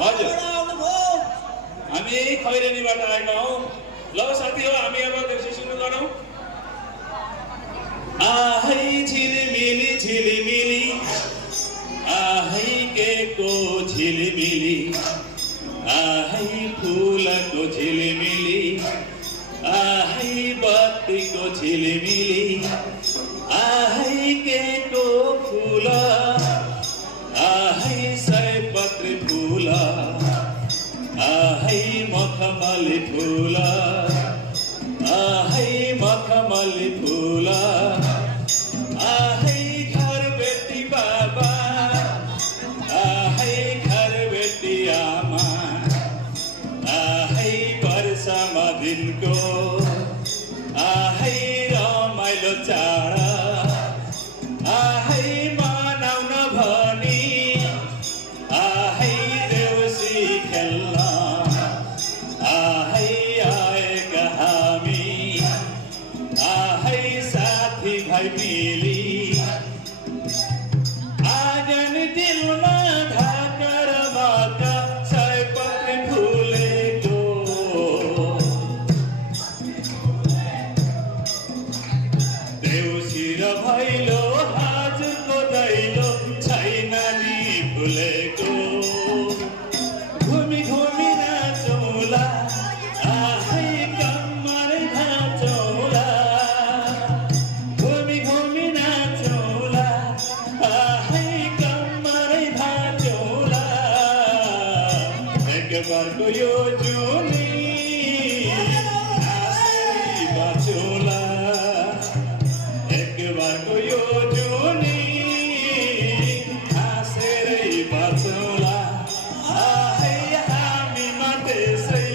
हजुर हामी खैरेनीबाट आएका हौँ। ल साथी हो हामी अब देउसी सुरु गरौँ। आहै झिलिमिली झिलिमिली आहै केको झिलिमिली आहै फुलको झिलिमिली आहै बत्तीको झिलिमिली आहै केको फुल आहै सयपत्री फुल आहै मखमली फुल आहै मखमली फुल आहै घर बेटी बाबा आहै घर बेटी आमा आहै वर्षमा दिनको आहै रमाइलो चाड आहै मनाउन भनी आहै देउसी खेल्न आहै आएका हामी आहै साथी भाइ मिली आँगन दिलमा ढाकर माता सयपत्री फुलेको देउसी र भैलो हजुरको दैलो छैन नि फुलेको घुमी घुमी नाचौला आहै कम्मर नाचौला घुमी घुमी नाचौला आहै कम्मर नाचौला एक बारको यो जुनी आसरी बाचौला एक बारको यो जुनी आसरै बाचौला आहै हामी मातेसै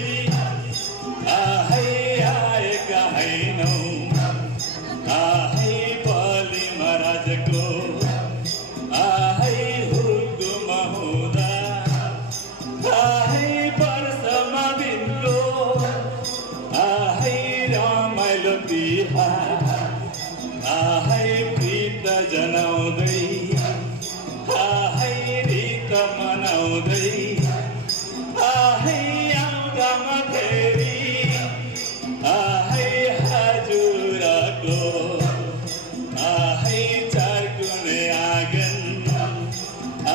आहै आएका हैनौँ आहै बलि महाराजको आहै हुकुम हुँदा आहै वर्षमा दिनको आहै रमाइलो तिहार आहै प्रीत जनाउँदै आहै रीत मनाउँदै आहै आउँदामा फेरि आहै हजुरको आहै चारकुने आँगन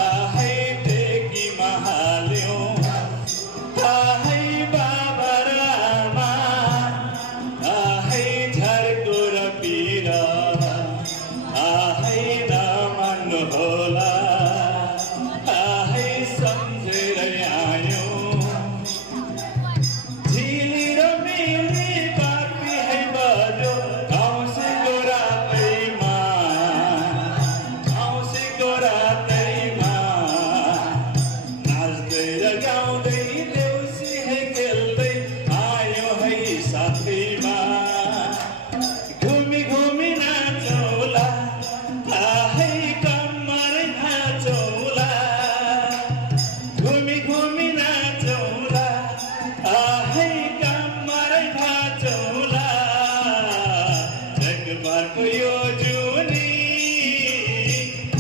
आहै टेकीमा हाल्यौँ आहै बाबा र आमा आहै झर्को र पिर आहै नमान्नु होला आहै सम्झेर आयौँ झिली र मिली बाँकी है बजो औँसीको रातैमा औँसीको रातैमा नाच्दै र गाउँदै देउसी है खेल्दै आयो है साथीमा घुमी घुमी नाचौला आहै कम्मर नाचौला घुमी घुमी नाचौला आहै कम्मर नाचौला एक बारको यो जुनी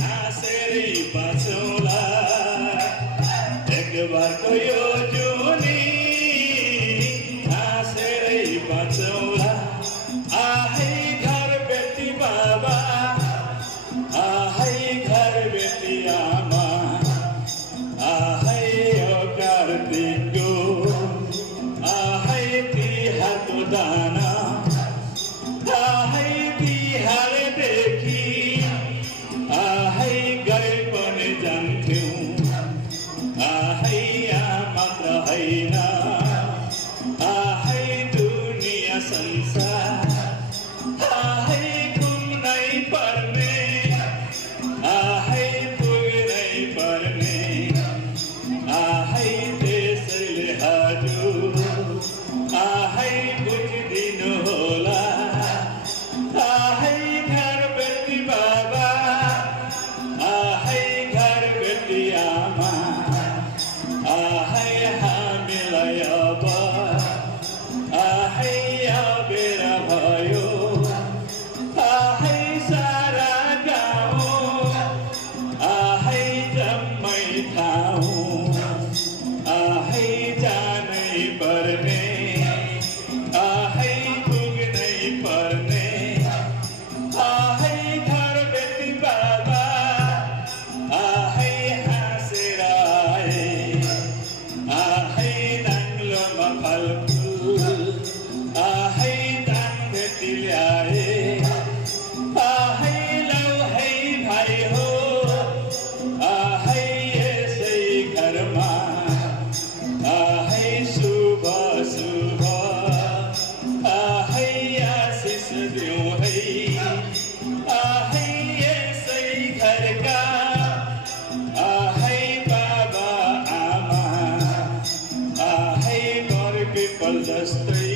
हाँसेरै बाँचौला एक बारको यो जुनी हाँसेरै बाँचौला आहै घर बेटी बाबा आहै घर बेटी आमा आहै यो कार्तिकको आहै तिहारको दाना आहै तिहारदेखि आहै गए पनि जान्थ्यौँ आहै आमा जस्तै